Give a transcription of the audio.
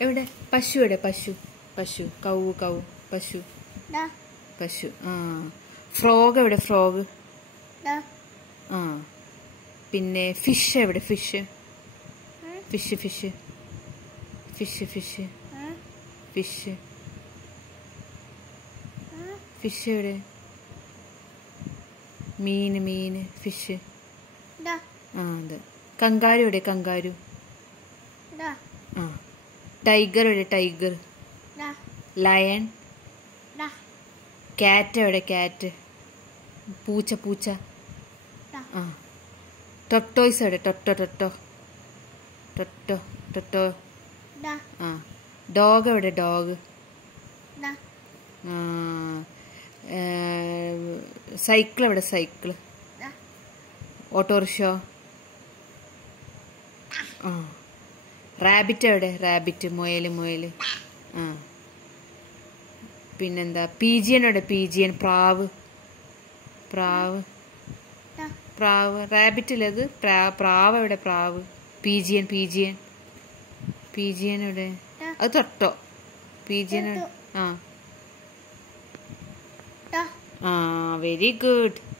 എവിടെ പശു? എവിടെ പശു? പശു കൗ പശു പശു. ഫ്രോഗ് എവിടെ? ഫ്രോഗ്. പിന്നെ ഫിഷ് എവിടെ? Fish fish fish fish fish fish fish എവിടെ? മീന് ഫിഷ്. അതെ. കങ്കാരു എവിടെ? കങ്കാരു. ടൈഗർ എവിടെ? ടൈഗർ. ലയൺ. കാറ്റ് എവിടെ? കാറ്റ്. പൂച്ച. ടൊട്ടോയ്സ് എവിടെ? ടൊട്ടോ. ഡോഗ് എവിടെ? ഡോഗ്. സൈക്കിൾ എവിടെ? സൈക്കിൾ. ഓട്ടോറിക്ഷ. റാബിറ്റ് എവിടെ? റാബിറ്റ്. മുയല്. പിന്നെന്താ? പീജിയൻ എവിടെ? പീജിയൻ. പ്രാവ്. റാബിറ്റ് അല്ലേ അത്? പ്രാവ് എവിടെ? പ്രാവ്. പീജിയൻ എവിടെ? അത് തൊട്ടോ. പീജിയൻ. Very good.